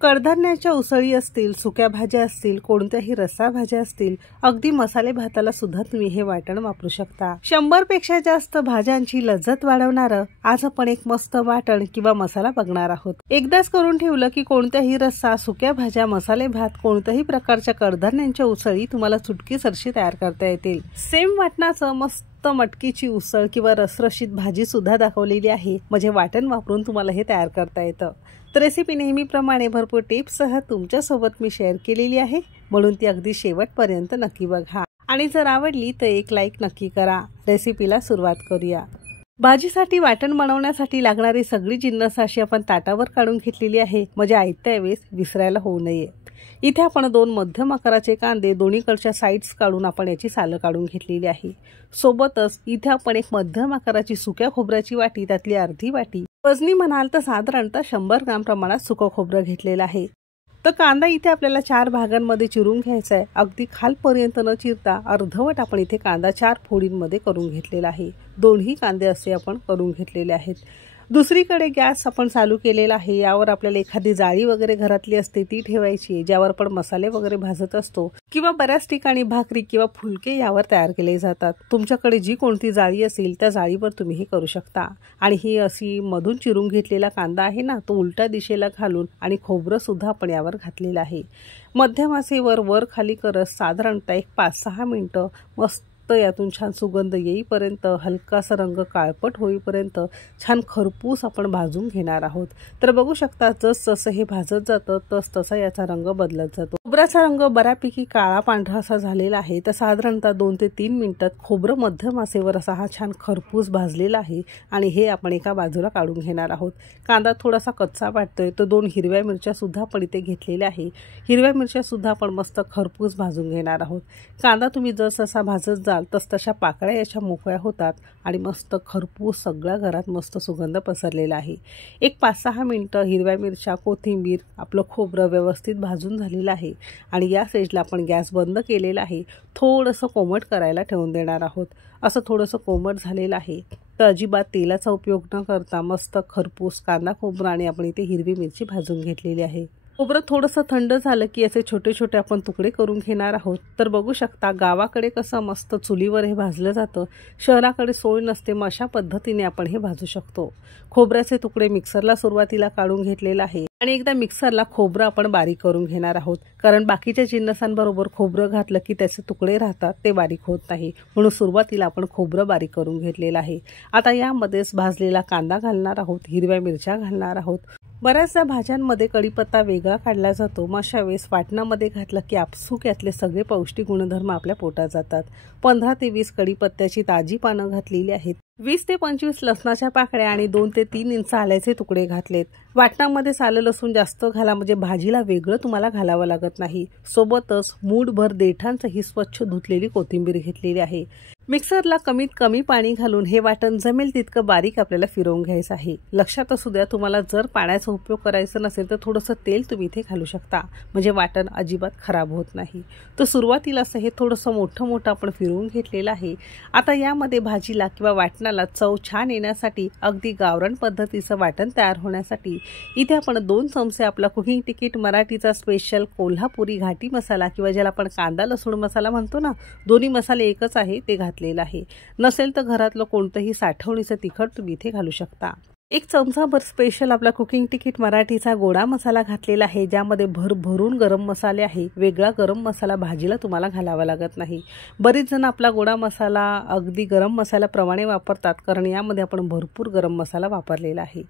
कडधान्याच्या उसळी असतील, सुक्या भाज्या असतील, कोणत्याही रस्सा भाज्या असतील, अगदी मसाले भाताला सुद्धा तुम्ही हे वाटण वापरू शकता। 100 पेक्षा जास्त भाज्यांची लज्जत वाढवणारं आज आपण एक मस्त वाटण किंवा मसाला बघणार आहोत। एकदाच करून ठेवलं की कोणत्याही रस्सा, सुक्या भाज्या, मसाले भात, कोणत्याही प्रकारच्या कडधान्यांच्या उसळी तुम्हाला चुटकीसरशी तयार करता येतील। सेम वाटणाचं मस्त मटकीची उसळ किंवा रसरशीत भाजी सुद्धा दाखवलेली आहे, म्हणजे वाटण वापरून तुम्हाला हे तयार करता येतं। तर रेसिपी नेहमीप्रमाणे भरपूर टिप्ससह तुमच्या सोबत मी शेअर केलेली आहे, म्हणून ती अगदी शेवटपर्यंत नक्की बघा आणि जर आवडली तर एक लाईक नक्की करा। रेसिपीला सुरुवात करूया। भाजीसाठी वाटण बनवण्यासाठी लागणारी सगळी जिन्नस अशी आपण ताटावर काढून घेतलेली आहे, म्हणजे आयत्या वेळेस विसरायला होऊ नये। इथे आपण 2 मध्यम आकाराचे कांदे दोन्हीकडच्या साइड्स काढून आपण याची सालं काढून घेतलेली आहे। सोबतच इथे आपण एक मध्यम आकाराची सुक्या खोबऱ्याची वाटी, त्यातली अर्धी वाटी, वजनी म्हणाल तर साधारणतः 100 ग्रॅम प्रमाणात सुकं खोबरं घेतलेलं आहे। तर कांदा इथे आपल्याला 4 भागांमध्ये चिरून घ्यायचा आहे। अगदी खालपर्यंत न चिरता अर्धवट आपण इथे कांदा 4 फोडींमध्ये करून घेतलेला आहे। दोन्ही कांदे असे आपण करून घेतलेले आहेत। दुसरीकडे गॅस आपण चालू केलेला आहे। यावर आपल्याला एखादी जाळी वगैरे घरातली असते ती ठेवायची, ज्यावर आपण मसाले वगैरे भाजत असतो, किंवा बऱ्याच ठिकाणी भाकरी किंवा फुलके यावर तयार केले जातात। तुमच्याकडे जी कोणती जाळी असेल त्या जाळीवर तुम्ही हे करू शकता। आणि ही अशी मधून चिरून घेतलेला कांदा आहे ना, तो उलट्या दिशेला घालून आणि खोबरं सुद्धा आपण यावर घातलेलं आहे। मध्यम आचेवर वर खाली करत साधारणतः एक 5-6 मिनिटं मस्त यातून छान सुगंध येईपर्यंत, हलकासा रंग काळपट होईपर्यंत छान खरपूस आपण भाजून घेणार आहोत। तर बघू शकता जसं हे भाजत जातं तसा याचा रंग बदलत जातो। खोबऱ्याचा रंग बऱ्यापैकी काळा पांढरा असा झालेला आहे। तर साधारणतः 2 ते 3 मिनिटात खोबरं मध्यम आचेवर असा हा छान खरपूस भाजलेला आहे आणि हे आपण एका बाजूला काढून घेणार आहोत। कांदा थोडासा कच्चा वाटतोय, तर 2 हिरव्या मिरच्या सुद्धा आपण इथे घेतलेल्या आहे। हिरव्या मिरच्या सुद्धा आपण मस्त खरपूस भाजून घेणार आहोत। कांदा तुम्ही जसा भाजत जाल तशा पाकळ्या याच्या मोकळ्या होतात आणि मस्त खरपूस सगळ्या घरात मस्त सुगंध पसरलेला आहे। एक 5-6 मिनिटं हिरव्या मिरच्या, कोथिंबीर, आपलं खोबरं व्यवस्थित भाजून झालेलं आहे आणि या स्टेजला आपण गॅस बंद केलेला आहे। थोडंसं कोमट करायला ठेवून देणार आहोत। असं थोडंसं कोमट झालेलं आहे तर अजिबात तेलाचा उपयोग न करता मस्त खरपूस कांदा, खोबरं आणि आपण इथे हिरवी मिरची भाजून घेतलेली आहे। खोबरं थोडंसं थंड झालं की याचे छोटे छोटे आपण तुकडे करून घेणार आहोत। तर बघू शकता गावाकडे कसं मस्त चुलीवर हे भाजलं जातं, शहराकडे सोय नसते, मग अशा पद्धतीने आपण हे भाजू शकतो। खोबऱ्याचे तुकडे मिक्सरला सुरुवातीला काढून घेतलेला आहे आणि एकदा मिक्सरला खोबरं आपण बारीक करून घेणार आहोत, कारण बाकीच्या जिन्नसांबरोबर खोबरं घातलं की त्याचे तुकडे राहतात, ते बारीक होत नाही, म्हणून सुरुवातीला आपण खोबरं बारीक करून घेतलेलं आहे। आता यामध्येच भाजलेला कांदा घालणार आहोत, हिरव्या मिरच्या घालणार आहोत। बऱ्याचदा भाज्यांमध्ये कढीपत्ता वेगळा काढला जातो, मग अशा वेळेस वाटणामध्ये घातलं की आपसूक यातले सगळे पौष्टिक गुणधर्म आपल्या पोटात जातात। 15 ते 20 कढीपत्त्याची ताजी पानं घातलेली आहेत। 20 ते 25 लसणाच्या पाकळ्या आणि 2 ते 3 इंच आल्याचे तुकडे घातलेत। वाटणामध्ये आलं लसूण जास्त घाला, म्हणजे भाजीला वेगळं तुम्हाला घालावं लागत नाही। सोबतच मूठभर देठांचंही स्वच्छ धुतलेली कोथिंबीर घेतलेली आहे। मिक्सरला कमीत कमी पाणी घालून हे वाटण जमेल तितकं बारीक आपल्याला फिरवून घ्यायचं आहे। लक्षात असू द्या, तुम्हाला जर पाण्याचा उपयोग करायचा नसेल तर थोडंसं तेल तुम्ही इथे घालू शकता, म्हणजे वाटण अजिबात खराब होत नाही। तर सुरुवातीला असं हे थोडंसं मोठं आपण फिरवून घेतलेलं आहे। आता यामध्ये भाजीला किंवा वाटणाला चव छान येण्यासाठी, अगदी गावरान पद्धतीचं वाटण तयार होण्यासाठी इथे आपण 2 चमचे आपला कुकिंग तिकीट मराठीचा स्पेशल कोल्हापुरी घाटी मसाला, किंवा ज्याला आपण कांदा लसूण मसाला म्हणतो ना, दोन्ही मसाले एकच आहे, ते घातलेलं आहे। नसेल तर घरातलं कोणतंही साठवणीचं तिखट तुम्ही इथे घालू शकता। 1 चमचाभर स्पेशल आपला कुकिंग तिकीट मराठीचा गोडा मसाला घातलेला आहे, ज्यामध्ये भरभरून गरम मसाले आहे। वेगळा गरम मसाला भाजीला तुम्हाला घालावा लागत नाही। बरेच जण आपला गोडा मसाला अगदी गरम मसाल्याप्रमाणे वापरतात, कारण यामध्ये आपण भरपूर गरम मसाला वापरलेला आहे।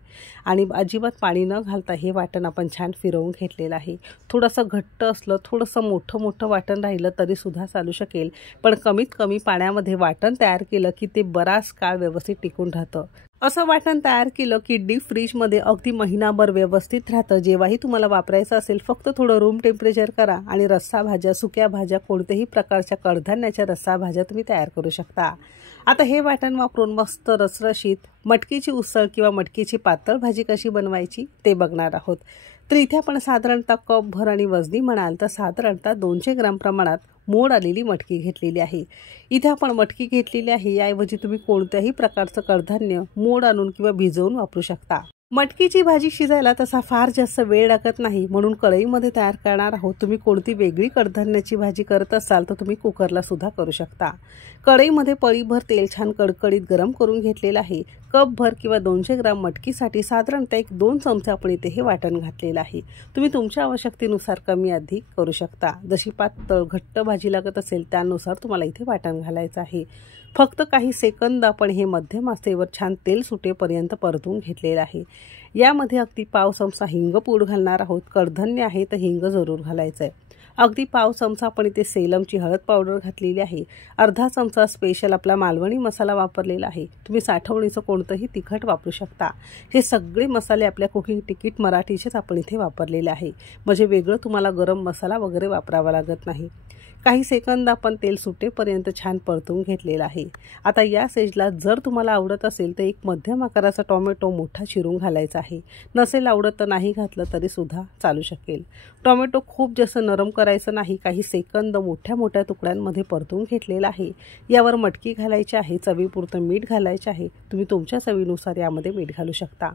आणि अजिबात पाणी न घालता हे वाटण आपण छान फिरवून घेतलेलं आहे। थोडंसं घट्ट असलं, थोडंसं मोठं वाटण राहिलं तरी सुद्धा चालू शकेल, पण कमीत कमी पाण्यामध्ये वाटण तयार केलं की ते बराच काळ व्यवस्थित टिकून राहतं। असं वाटण तयार केलं की डीप फ्रीजमध्ये अगदी महिनाभर व्यवस्थित राहतं। जेव्हाही तुम्हाला वापरायचं असेल फक्त थोडं रूम टेम्परेचर करा आणि रस्सा भाज्या, सुक्या भाज्या, कोणत्याही प्रकारच्या कडधान्याच्या रस्सा भाज्या तुम्ही तयार करू शकता। आता हे वाटण वापरून मस्त रसरशीत मटकीची उसळ किंवा मटकीची पातळ भाजी कशी बनवायची ते बघणार आहोत। तर इथे आपण साधारणतः कपभर आणि वजनी म्हणाल तर साधारणतः 200 ग्रॅम प्रमाणात मोड आलेली मटकी घेतलेली आहे। इथे आपण मटकी घेतलेली आहे, याऐवजी तुम्ही कोणत्याही प्रकारचं कडधान्य मोड आणून किंवा भिजवून वापरू शकता। मटकीची भाजी शिजायला तसा फार जास्त वेळ लागत नाही, म्हणून कढईमध्ये तयार करणार आहोत। तुम्ही कोणती वेगळी कडधान्याची भाजी करत असाल तर तुम्ही कुकरला सुद्धा करू शकता। कढईमध्ये पळीभर तेल छान कडकडीत गरम करून घेतलेलं आहे। कपभर किंवा 200 ग्राम मटकीसाठी साधारणतः 1-2 चमचे आपण इथे हे वाटण घातलेलं आहे। तुम्ही तुमच्या आवश्यकतेनुसार कमी अधिक करू शकता। जशी पातळ घट्ट भाजी लागत असेल त्यानुसार तुम्हाला इथे वाटण घालायचं आहे। फक्त काही सेकंद आपण हे मध्यम आचेवर छान तेल सुटेपर्यंत परतून घेतलेलं आहे। यामध्ये अगदी पाव चमचा हिंग पूड घालणार आहोत। कडधान्य आहे तर हिंग जरूर घालायचं आहे। अगदी पाव चमचा आपण इथे सेलमची हळद पावडर घातलेली आहे। अर्धा चमचा स्पेशल आपला मालवणी मसाला वापरलेला आहे। तुम्ही साठवणीचं कोणतंही तिखट वापरू शकता। हे सगळे मसाले आपल्या कुकिंग तिकीट मराठीचेच आपण इथे वापरलेले आहे, म्हणजे वेगळं तुम्हाला गरम मसाला वगैरे वापरावा लागत नाही। काही सेकंद आपण तेल सुटेपर्यंत छान परतून घेतलेला आहे। आता या स्टेजला जर तुम्हाला आवडत असेल तर एक मध्यम आकाराचा टोमॅटो मोठा चिरून घालायचा आहे। नसेल आवडत तर नाही घातलं तरी सुद्धा चालू शकेल। टोमॅटो खूप जास्त नरम करायचं नाही, काही सेकंद मोठ्या मोठ्या तुकड्यांमध्ये परतून घेतलेला आहे। यावर मटकी घालायची आहे, चवीपुरतं मीठ घालायचे आहे। तुम्ही तुमच्या चवीनुसार यामध्ये मीठ घालू शकता।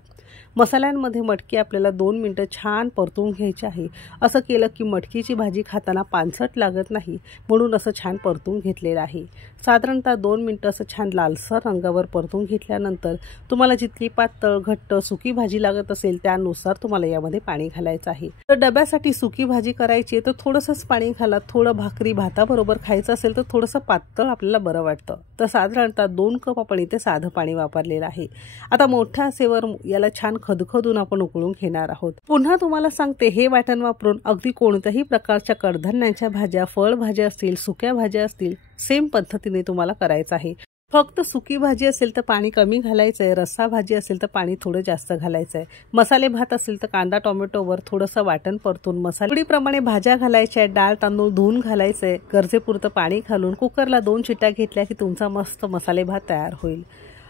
मसाल्यांमध्ये मटकी आपल्याला 2 मिनिटं छान परतून घ्यायची आहे। असं केलं की मटकीची भाजी खाताना पानसट लागत नाही, म्हणून असं छान परतून घेतलेलं आहे। साधारणतः 2 मिनिटं असं छान लालसर रंगावर परतून घेतल्यानंतर तुम्हाला जितकी पातळ घट्ट सुकी भाजी लागत असेल त्यानुसार तुम्हाला यामध्ये पाणी घालायचं आहे। तर डब्यासाठी सुकी भाजी करायची तर थोडंसंच पाणी घाला। थोडं भाकरी भाताबरोबर खायचं असेल तर थोडंसं पातळ आपल्याला बरं वाटतं। तर साधारणतः 2 कप आपण इथे साधं पाणी वापरलेलं आहे। आता मोठ्या आचेवर याला छान खदखदून आपण उकळून घेणार आहोत। पुन्हा तुम्हाला सांगते, हे वाटण वापरून अगदी कोणत्याही प्रकारच्या कडधान्यांच्या भाज्या, फळभाज्या असतील, सुक्या भाज्या असतील, सेम पद्धतीने तुम्हाला करायचं आहे। फक्त सुकी भाजी असेल तर पाणी कमी घालायचं आहे, रस्सा भाजी असेल तर पाणी थोडं जास्त घालायचं आहे, मसाले भात असेल तर कांदा टोमॅटोवर थोडंसं वाटण परतून मसालेप्रमाणे भाज्या घालायच्या आहेत। डाळ तांदूळ धुवून घालायचं आहे। गरजेपुरतं पाणी घालून कुकरला 2 शिट्ट्या घेतल्या की तुमचा मस्त मसाले भात तयार होईल।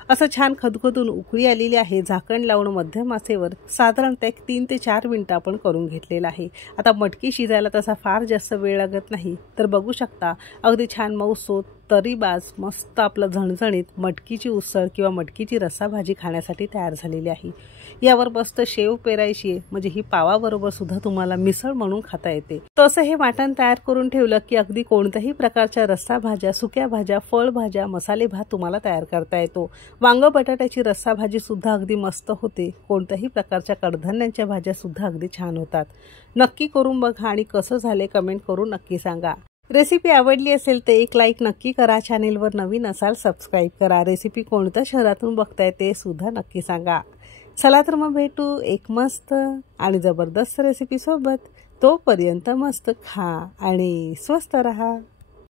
असं छान खदखदून उकळी आलेली आहे। झाकण लावून मध्यम आचेवर साधारणतः 3 ते 4 मिनिटं आपण करून घेतलेलं आहे। आता मटकी शिजायला तसा फार जास्त वेळ लागत नाही, तर बघू शकता अगदी छान मऊसूत तरीबाज मस्त आपलं झणझणीत मटकीची उसळ किंवा मटकीची रस्सा भाजी खाण्यासाठी तयार झालेली आहे। यावर मस्त शेव पेरायची आहे, म्हणजे ही पावाबरोबर सुद्धा तुम्हाला मिसळ म्हणून खाता येते। तसं हे वाटण तयार करून ठेवलं की अगदी कोणत्याही प्रकारच्या रस्सा भाज्या, सुक्या भाज्या, फळभाज्या, मसाले भात तुम्हाला तयार करता येतो। वांग बटाट्याची रस्सा भाजी सुद्धा अगदी मस्त होते। कोणत्याही प्रकारच्या कडधान्यांच्या भाज्या सुद्धा अगदी छान होतात। नक्की करून बघा आणि कसं झाले कमेंट करून नक्की सांगा। रेसिपी आवडली असेल तर एक लाईक नक्की करा। चॅनेलवर नवीन असाल सबस्क्राईब करा। रेसिपी कोणत्या शहरातून बघताय ते सुद्धा नक्की सांगा। चला तर मग भेटू एक मस्त आणि जबरदस्त रेसिपी सोबत। तोपर्यंत मस्त खा आणि स्वस्त रहा।